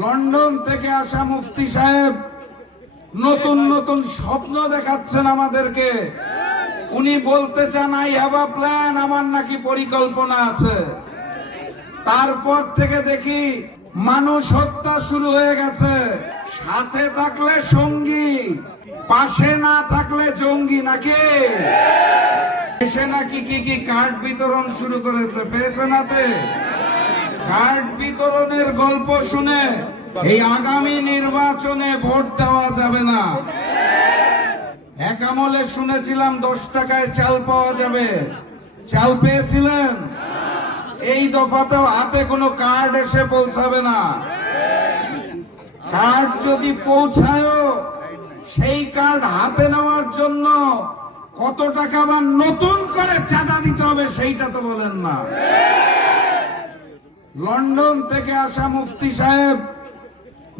London থেকে আসা মুফতি সাহেব নতুন নতুন স্বপ্ন দেখাচ্ছেন আমাদেরকে। উনি বলতে চান আই হ্যাভ আ প্ল্যান, আমার নাকি পরিকল্পনা আছে। তারপর থেকে দেখি মানুষ হত্যা শুরু হয়ে গেছে। সাথে থাকলে সঙ্গী, পাশে না থাকলে জঙ্গি নাকি। এসে নাকি কি কার্ড বিতরণ শুরু করেছে, পেয়েছে নাতে কার্ড বিতরণের গল্প শুনে এই আগামী নির্বাচনে ভোট দেওয়া যাবে না। এক আমলে শুনেছিলাম 10 টাকায় চাল পাওয়া যাবে, চাল পেয়েছিলেন? এই দফাতেও হাতে কোনো কার্ড এসে পৌঁছাবে না। কার্ড যদি পৌঁছায়ও, সেই কার্ড হাতে নেওয়ার জন্য কত টাকা বা নতুন করে চাঁদা দিতে হবে সেইটা তো বলেন না। লন্ডন থেকে আসা মুফতি সাহেব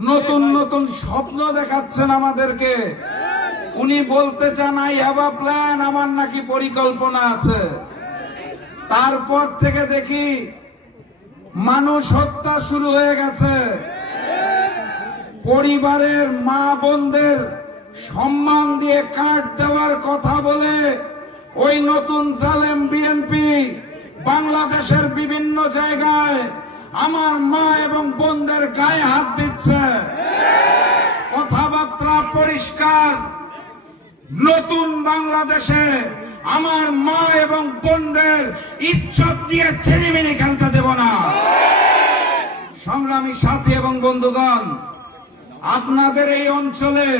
নতুন নতুন স্বপ্ন দেখাচ্ছেন আমাদেরকে। উনি বলতে চান আই হ্যাভ আ প্ল্যান, আমার নাকি পরিকল্পনা আছে। তারপর থেকে দেখি মানুষ হত্যা শুরু হয়ে গেছে। পরিবারের মা বোনদের সম্মান দিয়ে কার্ড দেওয়ার কথা বলে ওই নতুন জালেম বিএনপি বাংলাদেশের বিভিন্ন জায়গায় আমার মা এবং বোনদের গায়ে হাত দিচ্ছে। কথাবার্তা পরিষ্কার, নতুন বাংলাদেশে আমার মা এবং বোনদের ইজ্জত দিয়ে ছিনিমিনি খেলতে দেব না। সংগ্রামী সাথী এবং বন্ধুগণ, আপনাদের এই অঞ্চলে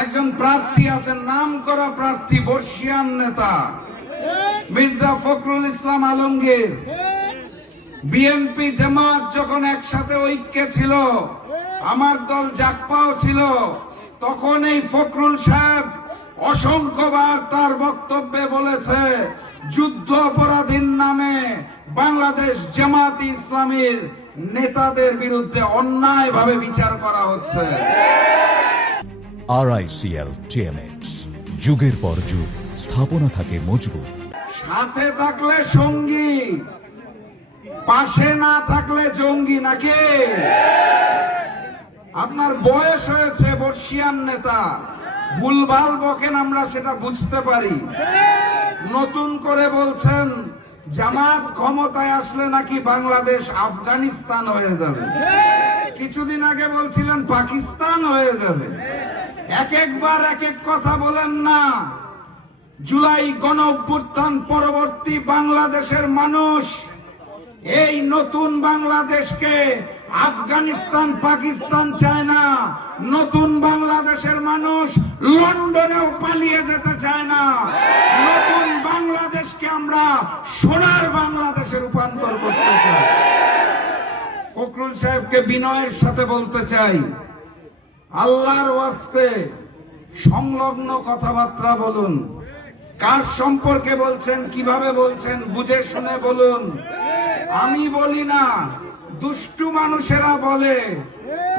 একজন প্রার্থী আছেন, নাম করা প্রার্থী, বর্ষিয়ান নেতা মির্জা ফখরুল ইসলাম আলমগীর। বিএনপি জামাত যখন একসাথে ঐক্যে ছিল, আমার দল জাকপাও ছিল, তখন এই ফখরুল সাহেব অসংখ্যবার তার বক্তব্যে বলেছে যুদ্ধ অপরাধীর নামে বাংলাদেশ জামাত ইসলামীর নেতাদের বিরুদ্ধে অন্যায়ভাবে বিচার করা হচ্ছে। RICL TMX, যুগের পর যুগ স্থাপনা থাকে মজবুত। সাথে থাকলে সঙ্গী, পাশে না থাকলে জঙ্গি নাকি। আপনার বয়স হয়েছে, বর্ষিয়ান নেতা, ভুলভাল বকেন, আমরা সেটা বুঝতে পারি। নতুন করে বলছেন জামাত ক্ষমতায় আসলে নাকি বাংলাদেশ আফগানিস্তান হয়ে যাবে। কিছুদিন আগে বলছিলেন পাকিস্তান হয়ে যাবে। এক একবার এক এক কথা বলেন না। জুলাই গণ অভ্যুত্থান পরবর্তী বাংলাদেশের মানুষ এই নতুন বাংলাদেশকে আফগানিস্তান পাকিস্তান চায় না। নতুন বাংলাদেশের মানুষ লন্ডনেও পালিয়ে যেতে চায় না। নতুন বাংলাদেশকে আমরা সোনার বাংলাদেশে রূপান্তর করতে চাই। ফখরুল সাহেবকে বিনয়ের সাথে বলতে চাই, আল্লাহর ওয়াস্তে সংলগ্ন কথাবার্তা বলুন। কার সম্পর্কে বলছেন, কিভাবে বলছেন, বুঝে শুনে বলুন। আমি বলি না, দুষ্টু মানুষেরা বলে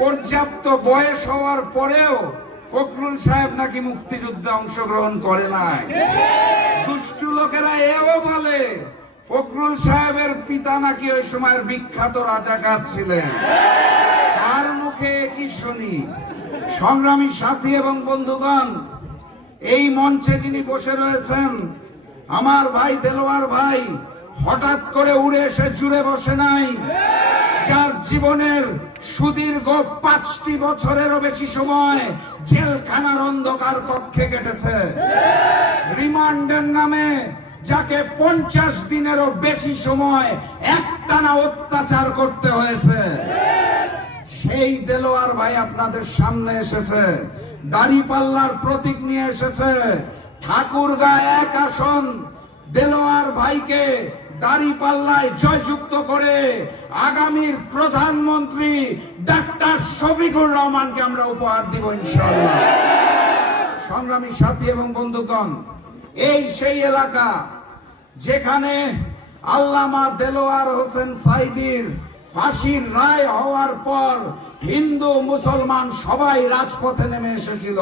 পর্যাপ্ত বয়স হওয়ার পরেও ফখরুল সাহেব নাকি মুক্তিযুদ্ধে অংশগ্রহণ করে নাই। দুষ্টু লোকেরা এও বলে ফখরুল সাহেবের পিতা নাকি ওই সময়ের বিখ্যাত রাজাকার ছিলেন। তার মুখে কি শুনি। সংগ্রামী সাথী এবং বন্ধুগণ, এই মঞ্চে যিনি বসে রয়েছেন আমার ভাই দেলোয়ার ভাই, হঠাৎ করে উড়ে এসে জুড়ে বসে নাই। যার জীবনের সুদীর্ঘ 5টি বছরেরও বেশি সময় জেলখানার অন্ধকার কক্ষে কেটেছে, রিমান্ডের নামে যাকে 50 দিনেরও বেশি সময় একটানা অত্যাচার করতে হয়েছে, সেই দেলোয়ার ভাই আপনাদের সামনে এসেছে। দাঁড়িপাল্লার প্রতীক নিয়ে এসেছে। ঠাকুরগাঁ 1 আসন দেলোয়ার ভাইকে দাঁড়িপাল্লায় জয়যুক্ত করে আগামীর প্রধানমন্ত্রী ডাক্তার শফিকুর রহমানকে আমরা উপহার দিব ইনশাআল্লাহ। সংগ্রামী সাথী এবং বন্ধুগণ, এই সেই এলাকা যেখানে আল্লামা দেলোয়ার হোসেন সাইদির ফাঁসির রায় হওয়ার পর হিন্দু মুসলমান সবাই রাজপথে নেমে এসেছিল।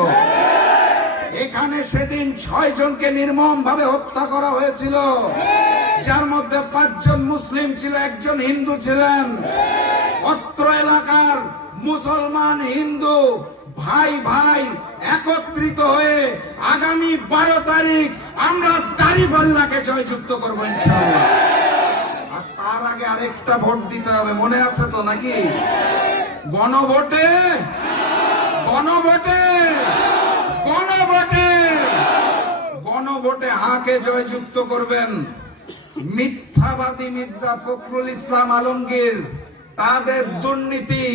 এখানে সেদিন 6 জনকে নির্মম ভাবে হত্যা করা হয়েছিল, যার মধ্যে 5 জন মুসলিম ছিল, 1 জন হিন্দু ছিলেন। অত্র এলাকার মুসলমান হিন্দু ভাই ভাই একত্রিত হয়ে আগামী 12 তারিখ আমরা দাড়িপাল্লাকে জয়যুক্ত করবো ইনশাআল্লাহ। আর তার আগে আরেকটা ভোট দিতে হবে, মনে আছে তো নাকি? গণভোটে গণভোটে গণভোটে গণভোটে হাকে জয়যুক্ত করবেন। মিথ্যাবাদী মির্জা ফখরুল ইসলাম আলমগীর তাদের দুর্নীতি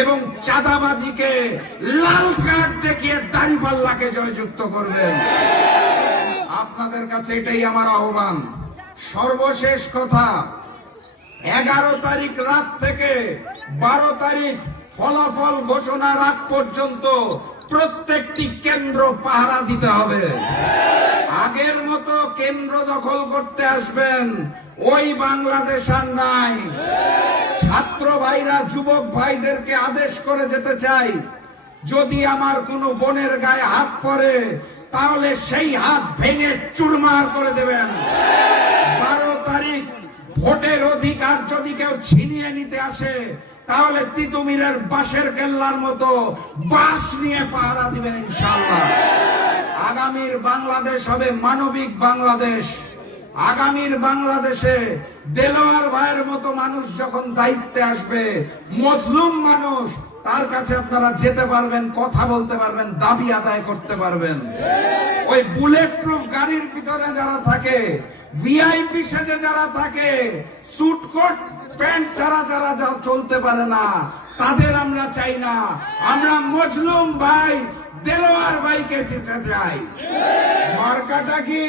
এবং চাঁদাবাজিকে লাল কার্ড দেখিয়ে দাড়িপাল্লাকে জয়যুক্ত করবেন। আপনাদের কাছে এটাই আমার আহ্বান। সর্বশেষ কথা, 11 তারিখ রাত থেকে 12 তারিখ ফলাফল ঘোষণার আগ পর্যন্ত প্রত্যেকটি কেন্দ্র পাহারা দিতে হবে। আগের মতো কেন্দ্র দখল করতে আসবেন, ওই বাংলাদেশ আর নাই। ছাত্র ভাইরা যুবক ভাইদেরকে আদেশ করে যেতে চাই, যদি আমার কোনো বোনের গায়ে হাত পড়ে তাহলে সেই হাত ভেঙে চুরমার করে দেবেন। 12 তারিখ ভোটের অধিকার যদি কেউ ছিনিয়ে নিতে আসে তাহলে তিতুমিরের বাঁশের কেল্লার মতো বাঁশ নিয়ে পাহারা দিবেন ইনশাআল্লাহ। আগামীর বাংলাদেশ হবে মানবিক বাংলাদেশ। আগামীর বাংলাদেশে দেলোয়ার ভাইয়ের মতো মানুষ যখন দায়িত্বে আসবে, মজলুম মানুষ, তার কাছে আপনারা যেতে পারবেন, কথা বলতে পারবেন, দাবি আদায় করতে পারবেন। ওই বুলেট প্রুফ গাড়ির ভিতরে যারা থাকে, ভিআইপি সেজে যারা থাকে, স্যুট কোট প্যান্ট যারা যারা চলতে পারে না, তাদের আমরা চাই না। আমরা মজলুম ভাই দেলোয়ার ভাইকে যেতে চাই। মার্কাটা কি?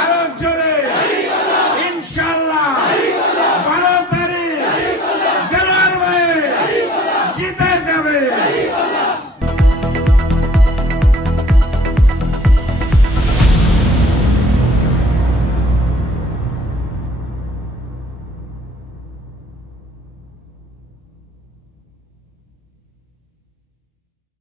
আরো জোরে ইনশাআল্লাহ। 12